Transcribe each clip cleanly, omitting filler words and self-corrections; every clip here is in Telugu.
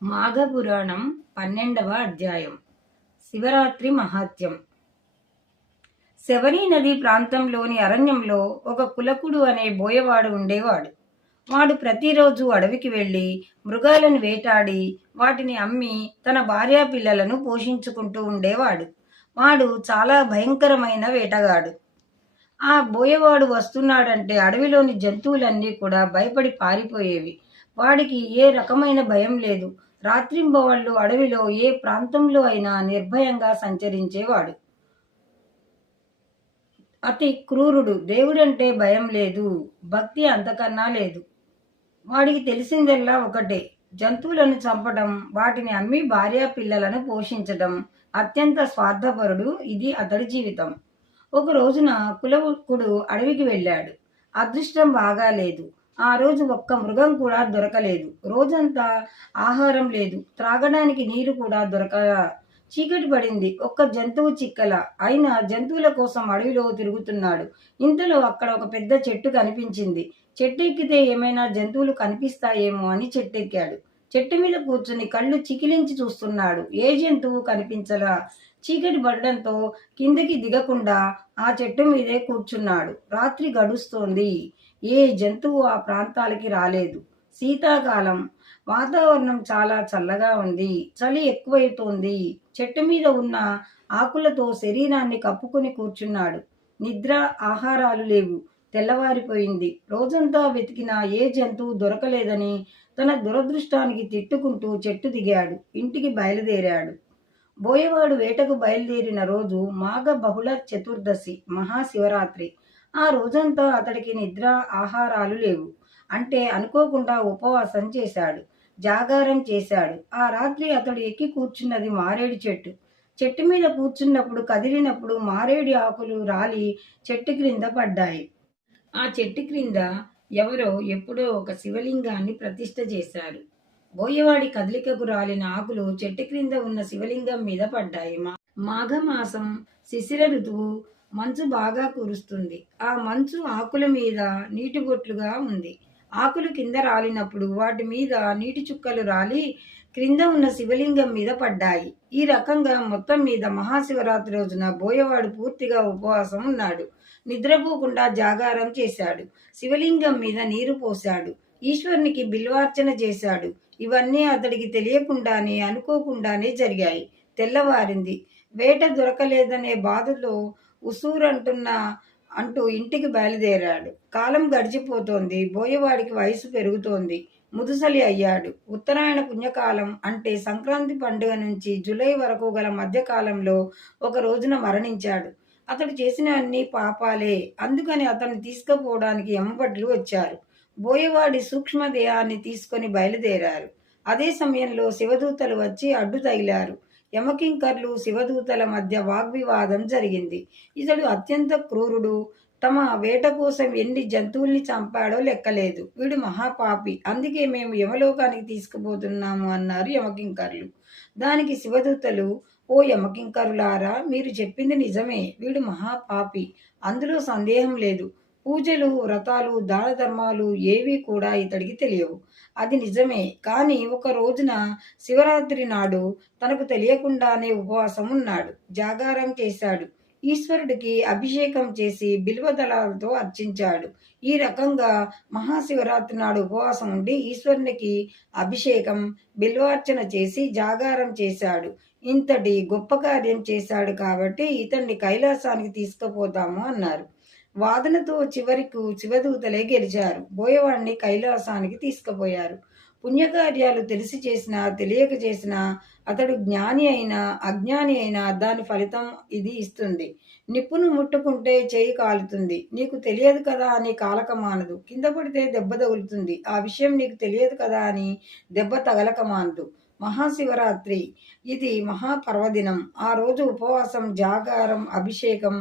మాఘపురాణం 12వ అధ్యాయం. శివరాత్రి మహాత్యం. శబరి నది ప్రాంతంలోని అరణ్యంలో ఒక కులకుడు అనే బోయవాడు ఉండేవాడు. వాడు ప్రతిరోజు అడవికి వెళ్ళి మృగాలను వేటాడి వాటిని అమ్మి తన భార్యా పిల్లలను పోషించుకుంటూ ఉండేవాడు. వాడు చాలా భయంకరమైన వేటగాడు. ఆ బోయవాడు వస్తున్నాడంటే అడవిలోని జంతువులన్నీ కూడా భయపడి పారిపోయేవి. వాడికి ఏ రకమైన భయం లేదు. రాత్రింబవళ్ళు అడవిలో ఏ ప్రాంతంలో అయినా నిర్భయంగా సంచరించేవాడు. అతి క్రూరుడు. దేవుడంటే భయం లేదు, భక్తి అంతకన్నా లేదు. వాడికి తెలిసిందల్లా ఒకటే, జంతువులను చంపడం, వాటిని అమ్మి భార్యా పిల్లలను పోషించడం. అత్యంత స్వార్థపరుడు. ఇది అతడి జీవితం. ఒక రోజున కులకుడు అడవికి వెళ్ళాడు. అదృష్టం బాగాలేదు. ఆ రోజు ఒక్క మృగం కూడా దొరకలేదు. రోజంతా ఆహారం లేదు, త్రాగడానికి నీరు కూడా చీకటి పడింది. ఒక్క జంతువు చిక్కల. అయినా జంతువుల కోసం అడవిలో తిరుగుతున్నాడు. ఇంతలో అక్కడ ఒక పెద్ద చెట్టు కనిపించింది. చెట్టు ఎక్కితే ఏమైనా జంతువులు కనిపిస్తాయేమో అని చెట్టెక్కాడు. చెట్టు మీద కూర్చుని కళ్ళు చికిలించి చూస్తున్నాడు. ఏ జంతువు కనిపించలా. చీకటి పడడంతో కిందకి దిగకుండా ఆ చెట్టు మీదే కూర్చున్నాడు. రాత్రి గడుస్తోంది. ఏ జంతువు ఆ ప్రాంతాలకి రాలేదు. శీతాకాలం. వాతావరణం చాలా చల్లగా ఉంది. చలి ఎక్కువైతోంది. చెట్టు మీద ఉన్న ఆకులతో శరీరాన్ని కప్పుకొని కూర్చున్నాడు. నిద్ర, ఆహారాలు లేవు. తెల్లవారిపోయింది. రోజంతా వెతికినా ఏ జంతువు దొరకలేదని తన దురదృష్టానికి తిట్టుకుంటూ చెట్టు దిగాడు. ఇంటికి బయలుదేరాడు. బోయవాడు వేటకు బయలుదేరిన రోజు మాఘ బహుళ చతుర్దశి, మహాశివరాత్రి. ఆ రోజంతా అతడికి నిద్ర, ఆహారాలు లేవు. అంటే అనుకోకుండా ఉపవాసం చేశాడు, జాగారం చేశాడు. ఆ రాత్రి అతడు ఎక్కి కూర్చున్నది మారేడు చెట్టు. చెట్టు మీద కూర్చున్నప్పుడు కదిలినప్పుడు మారేడు ఆకులు రాలి చెట్టు క్రింద పడ్డాయి. ఆ చెట్టు క్రింద ఎవరో ఎప్పుడో ఒక శివలింగాన్ని ప్రతిష్ఠ చేశారు. బోయవాడి కదలికకు రాలిన ఆకులు చెట్టు క్రింద ఉన్న శివలింగం మీద పడ్డాయి. మాఘమాసం, శిశిర ఋతువు. మంచు బాగా కురుస్తుంది. ఆ మంచు ఆకుల మీద నీటి బొట్లుగా ఉంది. ఆకులు కింద రాలినప్పుడు వాటి మీద నీటి చుక్కలు రాలి క్రింద ఉన్న శివలింగం మీద పడ్డాయి. ఈ రకంగా మొత్తం మీద మహాశివరాత్రి రోజున బోయవాడు పూర్తిగా ఉపవాసం ఉన్నాడు. నిద్రపోకుండా జాగారం చేశాడు. శివలింగం మీద నీరు పోశాడు. ఈశ్వరునికి బిల్వార్చన చేశాడు. ఇవన్నీ అతడికి తెలియకుండానే, అనుకోకుండానే జరిగాయి. తెల్లవారింది. వేట దొరకలేదనే బాధలో అంటూ ఇంటికి బయలుదేరాడు. కాలం గడిచిపోతోంది. బోయవాడికి వయసు పెరుగుతోంది. ముదుసలి అయ్యాడు. ఉత్తరాయణ పుణ్యకాలం అంటే సంక్రాంతి పండుగ నుంచి జూలై వరకు గల మధ్యకాలంలో ఒక రోజున మరణించాడు. అతడు చేసిన అన్ని పాపాలే. అందుకని అతన్ని తీసుకుపోవడానికి యమభటులు వచ్చారు. బోయవాడి సూక్ష్మదేహాన్ని తీసుకొని బయలుదేరారు. అదే సమయంలో శివదూతలు వచ్చి అడ్డు తగిలారు. యమకింకర్లు, శివదూతల మధ్య వాగ్వివాదం జరిగింది. ఇతడు అత్యంత క్రూరుడు. తమ వేట కోసం ఎన్ని జంతువుల్ని చంపాడో లెక్కలేదు. వీడు మహాపాపి. అందుకే మేము యమలోకానికి తీసుకుపోతున్నాము అన్నారు యమకింకర్లు. దానికి శివదూతలు, ఓ యమకింకరులారా, మీరు చెప్పింది నిజమే. వీడు మహాపాపి, అందులో సందేహం లేదు. పూజలు, వ్రతాలు, దాన ధర్మాలు ఏవీ కూడా ఇతడికి తెలియవు. అది నిజమే. కానీ ఒక రోజున శివరాత్రి నాడు తనకు తెలియకుండానే ఉపవాసం ఉన్నాడు. జాగారం చేశాడు. ఈశ్వరుడికి అభిషేకం చేసి బిల్వదళాలతో అర్చించాడు. ఈ రకంగా మహాశివరాత్రి నాడు ఉపవాసం ఉండి ఈశ్వరునికి అభిషేకం, బిల్వార్చన చేసి జాగారం చేశాడు. ఇంతటి గొప్ప కార్యం చేశాడు కాబట్టి ఇతన్ని కైలాసానికి తీసుకుపోతాము అన్నారు. వాదనతో చివరికి శివదూతలే గెలిచారు. బోయవాడిని కైలాసానికి తీసుకుపోయారు. పుణ్యకార్యాలు తెలిసి చేసినా తెలియక చేసినా అతడు జ్ఞాని అయినా అజ్ఞాని అయినా దాని ఫలితం ఇది ఇస్తుంది. నిప్పును ముట్టుకుంటే చేయి కాలుతుంది. నీకు తెలియదు కదా అని కాలక మానదు. కింద పడితే దెబ్బ తగులుతుంది. ఆ విషయం నీకు తెలియదు కదా అని దెబ్బ తగలక మానదు. మహాశివరాత్రి ఇది మహాపర్వదినం. ఆ రోజు ఉపవాసం, జాగారం, అభిషేకం,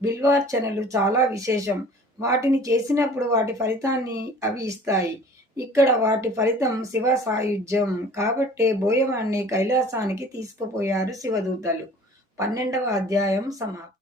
బిల్వార్చనలు చాలా విశేషం. వాటిని చేసినప్పుడు వాటి ఫలితాన్ని అవి ఇస్తాయి. ఇక్కడ వాటి ఫలితం శివ సాయుధ్యం. కాబట్టే బోయవాణ్ణి కైలాసానికి తీసుకుపోయారు శివదూతలు. 12వ అధ్యాయం సమాప్తం.